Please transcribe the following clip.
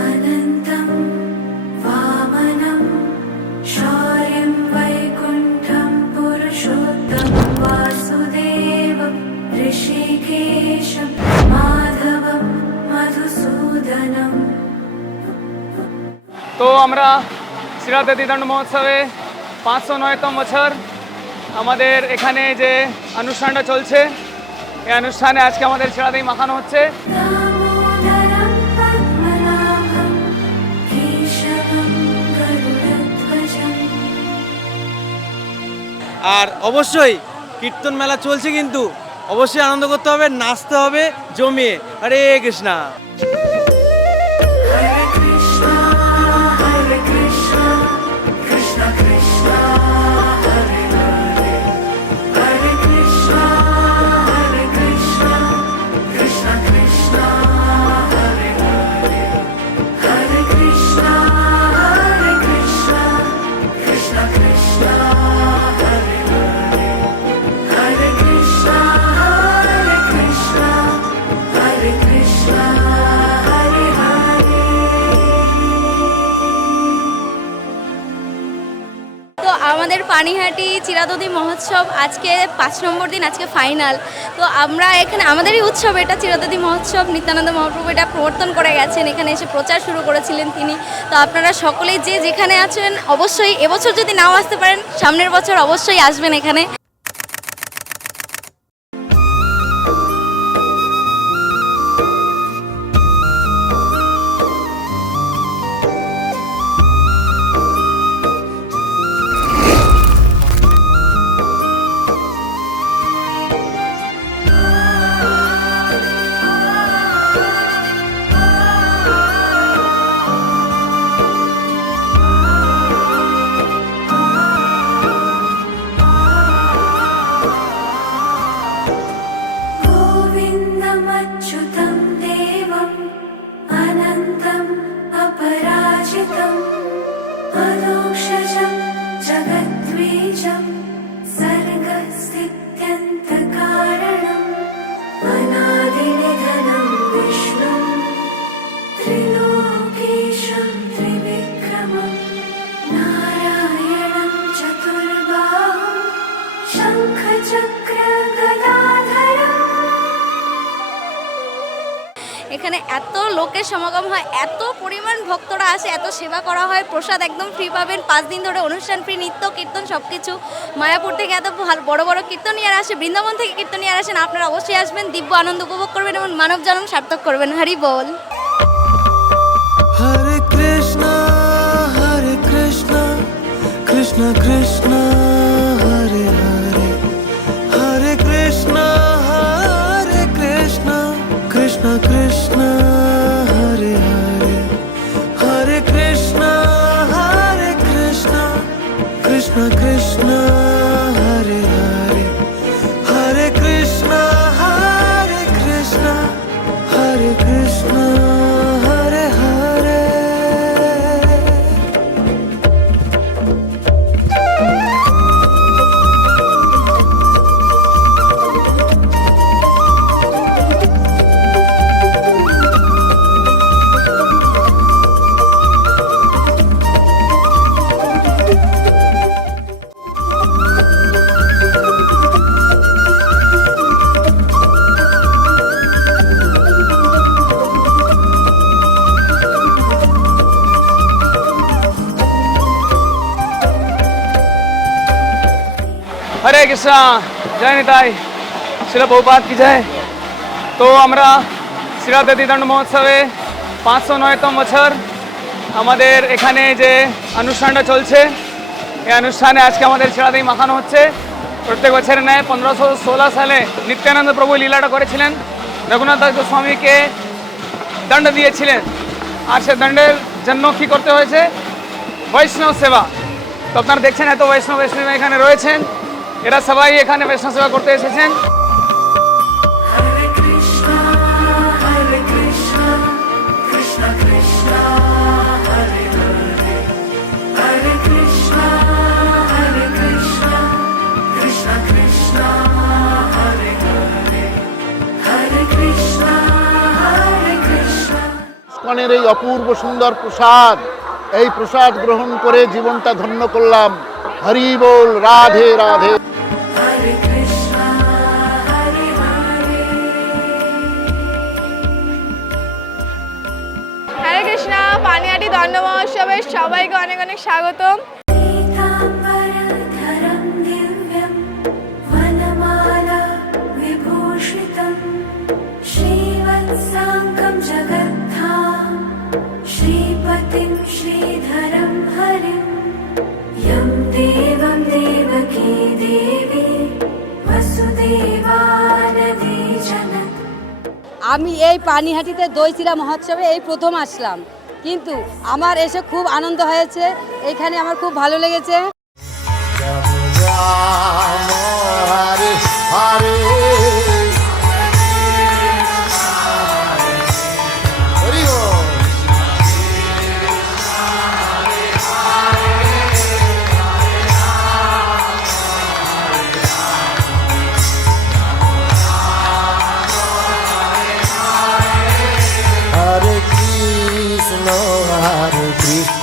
अनन्तं वामनं शौर्यं वैकुण्ठं पुरुषोत्तमं वासुदेवं ऋषिकेशं माधवं मधुसूदनम्। তো আমরা শিরাদাতি দণ্ড মহোৎসবে 509তম বছর আমাদের এখানে যে অনুষ্ঠানটা চলছে এই অনুষ্ঠানে আজকে আমাদের শিরাদাতি মাখানো হচ্ছে। दामोदरं पद्मनाभं केशवं गरुडध्वजम्। আর অবশ্যই কীর্তন মেলা চলছে, কিন্তু অবশ্যই আনন্দ করতে হবে, নাচতে হবে জমিয়ে। হরে Krishna. Hare Krishna, Krishna Krishna, Hare Hare, Hare Krishna, Krishna Krishna, Hare Hare, Hare Krishna, Krishna Krishna, Hare Hare, Hare Krishna, Hare Krishna, Hare Hare। তো আমাদের পানিহাটি চিরাদতি মহোৎসব আজকে 5 নম্বর দিন, আজকে ফাইনাল। তো আমরা এখানে আমাদেরই উৎসব, এটা চিরাদতি মহোৎসব। নিত্যানন্দ মহাপ্রভু এটা প্রবর্তন করে গেছেন, এখানে এসে প্রচার শুরু করেছিলেন তিনি। তো আপনারা সকলেই যে যেখানে আছেন অবশ্যই এবছর যদি নাও আসতে পারেন সামনের বছর অবশ্যই আসবেন এখানে। गोविन्दमच्युतं देवम् अनन्तम् अपराजितम् अदोक्षजं जगद्बीजं सर्गस्थित्यन्तकारणम् अनादिनिधनं विष्णुं त्रिलोकेशं त्रिविक्रमं नारायणं चतुर्बाहुं शङ्खचक्रगदाधरम्। এখানে এত লোকের সমাগম হয়, এত পরিমাণ ভক্তরা আসে, এত সেবা করা হয়, প্রসাদ একদম ফ্রি পাবেন, 5 দিন ধরে অনুষ্ঠান ফ্রি, নৃত্য কীর্তন সব কিছু। মায়াপুর থেকে এত বড় বড় কীর্তনিয়ার আসে, বৃন্দাবন থেকে কীর্তনিয়ার আসেন। আপনারা অবশ্যই আসবেন, দিব্য আনন্দ উপভোগ করবেন এবং মানব জন্ম সার্থক করবেন। হরি বল। হরে কৃষ্ণ কৃষ্ণ কৃষ্ণ হরে হরে, হরে কৃষ্ণ কৃষ্ণ কৃষ্ণ হরে হরে, হরে কৃষ্ণ কৃষ্ণ কৃষ্ণ হরে হরে, হরে কৃষ্ণ হরে কৃষ্ণ হরে হরে। হরে কৃষ্ণ, জয় নিতাই, শিল প্রভুপাদ কি জয়। তো আমরা শিরাদাতি দণ্ড মহোৎসবে 509তম বছর আমাদের এখানে যে অনুষ্ঠানটা চলছে এই অনুষ্ঠানে আজকে আমাদের শিরাদাতি মাখানো হচ্ছে। প্রত্যেক বছরের ন্যায় 1516 সালে নিত্যানন্দ প্রভু লীলাটা করেছিলেন, রঘুনাথ দাস গোস্বামীকে দণ্ড দিয়েছিলেন। আর সে দণ্ডের জন্য কী করতে হয়েছে? বৈষ্ণব সেবা। তো আপনারা দেখছেন এত বৈষ্ণব এখানে রয়েছেন, এরা সবাই এখানে বৈষ্ণব সেবা করতে এসেছেন। Hare Krishna, Krishna Krishna, Hare Hare, Hare Krishna, Krishna Krishna, Hare Hare, Hare Krishna, ইস্কনের এই অপূর্ব সুন্দর প্রসাদ, এই প্রসাদ গ্রহণ করে জীবনটা ধন্য করলাম। হরি বল, Radhe Radhe. Hare Krishna, Hare Hare. হরে কৃষ্ণা, পানিহাটি দণ্ড মহোৎসবে সবাইকে অনেক অনেক স্বাগতম। पीताम्बरधरं दिव्यं वनमाला विभूषितं श्रीवत्साङ्गं जगद्धाम श्रीपतिं श्रीधरं हरिं यं देवं देवकी देवी वसुदेवानदी जनक। আমি এই পানিহাটিতে দই চিরা মহোৎসবে এই প্রথম আসলাম, কিন্তু আমার এসে খুব আনন্দ হয়েছে। এখানে আমার খুব ভালো লেগেছে। হরে হরে হরি বল। Hare Krishna, Hare Krishna.